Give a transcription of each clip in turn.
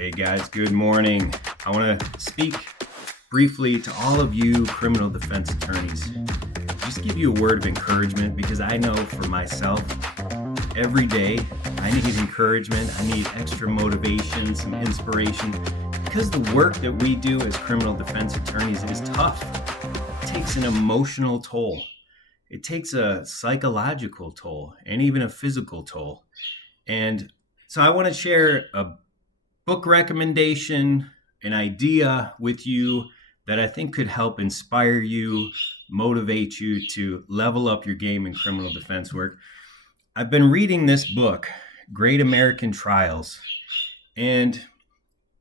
Hey guys, good morning. I want to speak briefly to all of you criminal defense attorneys. Just give you a word of encouragement because I know for myself, every day I need encouragement. I need extra motivation, some inspiration, because the work that we do as criminal defense attorneys is tough. It takes an emotional toll. It takes a psychological toll and even a physical toll. And so I want to share a book recommendation, an idea with you that I think could help inspire you, motivate you to level up your game in criminal defense work. I've been reading this book, Great American Trials, and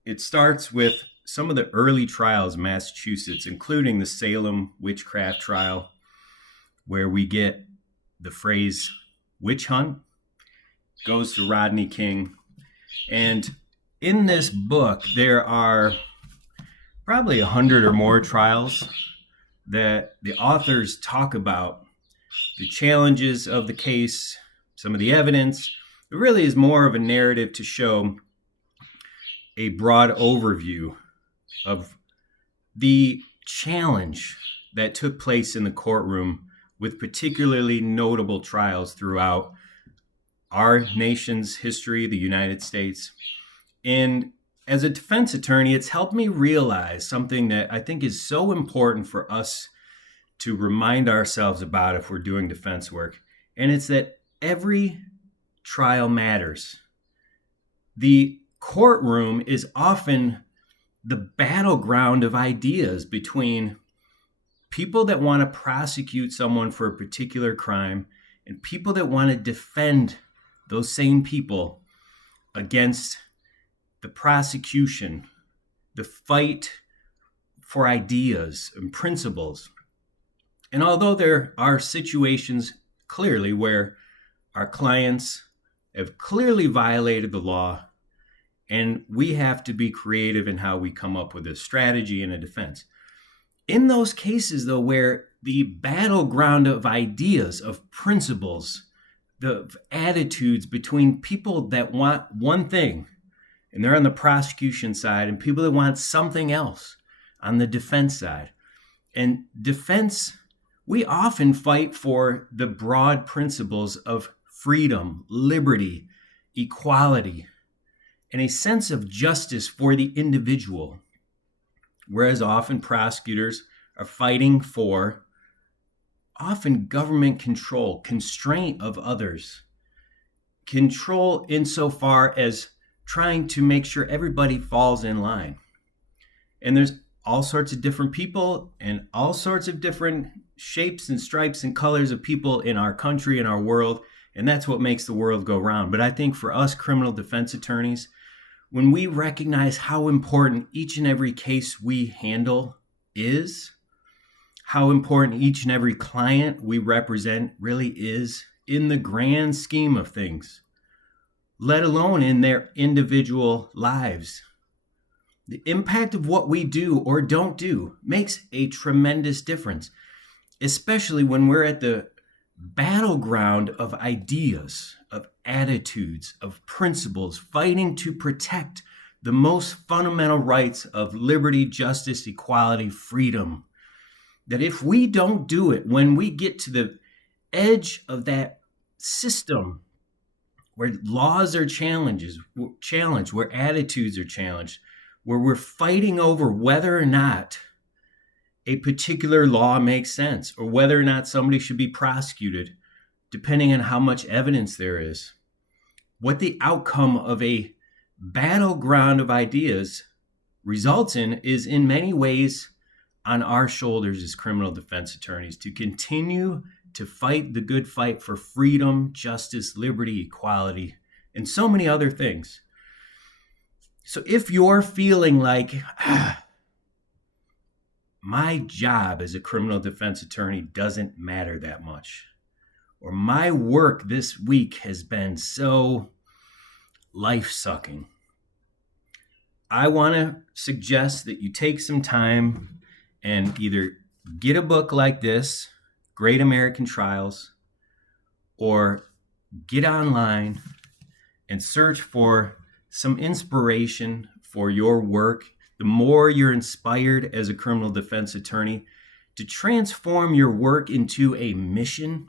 it starts with some of the early trials in Massachusetts, including the Salem witchcraft trial, where we get the phrase witch hunt, goes to Rodney King. And in this book, there are probably 100 or more trials that the authors talk about the challenges of the case, some of the evidence. It really is more of a narrative to show a broad overview of the challenge that took place in the courtroom with particularly notable trials throughout our nation's history, the United States. And as a defense attorney, it's helped me realize something that I think is so important for us to remind ourselves about if we're doing defense work. And it's that every trial matters. The courtroom is often the battleground of ideas between people that want to prosecute someone for a particular crime and people that want to defend those same people against the prosecution, the fight for ideas and principles. And although there are situations clearly where our clients have clearly violated the law, and we have to be creative in how we come up with a strategy and a defense. In those cases, though, where the battleground of ideas, of principles, the attitudes between people that want one thing, and they're on the prosecution side, and people that want something else on the defense side. And defense, we often fight for the broad principles of freedom, liberty, equality, and a sense of justice for the individual. Whereas often prosecutors are fighting for often government control, constraint of others, control insofar as trying to make sure everybody falls in line. And there's all sorts of different people and all sorts of different shapes and stripes and colors of people in our country and our world. And that's what makes the world go round. But I think for us criminal defense attorneys, when we recognize how important each and every case we handle is, how important each and every client we represent really is in the grand scheme of things, let alone in their individual lives. The impact of what we do or don't do makes a tremendous difference, especially when we're at the battleground of ideas, of attitudes, of principles, fighting to protect the most fundamental rights of liberty, justice, equality, freedom. That if we don't do it, when we get to the edge of that system where laws are challenged, where attitudes are challenged, where we're fighting over whether or not a particular law makes sense or whether or not somebody should be prosecuted, depending on how much evidence there is. What the outcome of a battleground of ideas results in is in many ways on our shoulders as criminal defense attorneys to continue to fight the good fight for freedom, justice, liberty, equality, and so many other things. So if you're feeling like, my job as a criminal defense attorney doesn't matter that much, or my work this week has been so life-sucking, I want to suggest that you take some time and either get a book like this, Great American Trials, or get online and search for some inspiration for your work, the more you're inspired as a criminal defense attorney to transform your work into a mission,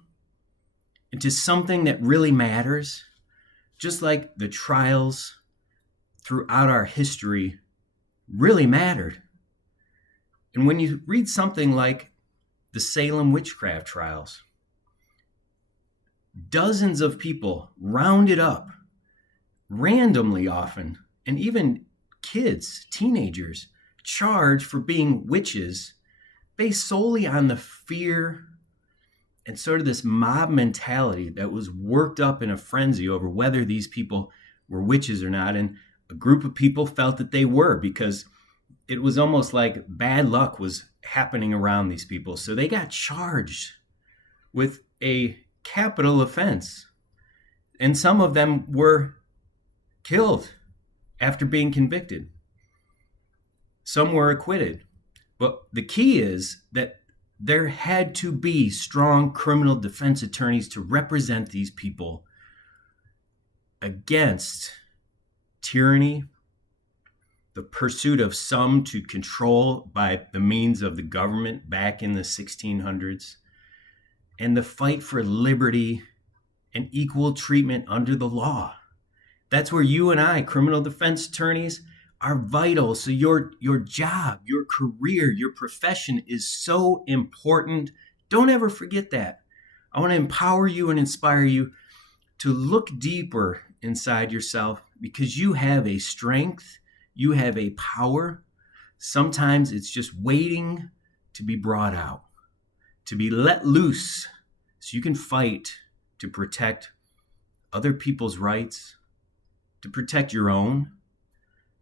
into something that really matters, just like the trials throughout our history really mattered. And when you read something like the Salem witchcraft trials, dozens of people rounded up randomly often, and even kids, teenagers, charged for being witches based solely on the fear and sort of this mob mentality that was worked up in a frenzy over whether these people were witches or not. And a group of people felt that they were, because it was almost like bad luck was happening around these people. So they got charged with a capital offense. And some of them were killed after being convicted. Some were acquitted. But the key is that there had to be strong criminal defense attorneys to represent these people against tyranny, the pursuit of some to control by the means of the government back in the 1600s, and the fight for liberty and equal treatment under the law. That's where you and I, criminal defense attorneys, are vital. So your job, your career, your profession is so important. Don't ever forget that. I want to empower you and inspire you to look deeper inside yourself, because you have a strength, you have a power. Sometimes it's just waiting to be brought out, to be let loose, so you can fight to protect other people's rights, to protect your own,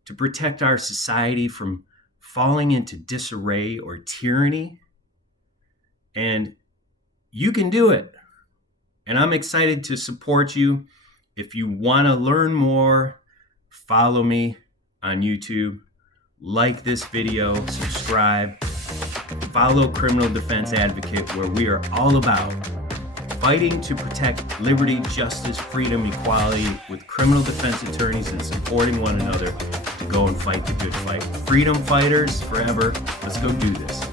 to protect our society from falling into disarray or tyranny. And you can do it. And I'm excited to support you. If you want to learn more, follow me on YouTube, like this video, subscribe, follow Criminal Defense Advocate, where we are all about fighting to protect liberty, justice, freedom, equality with criminal defense attorneys, and supporting one another to go and fight the good fight. Freedom fighters forever. Let's go do this.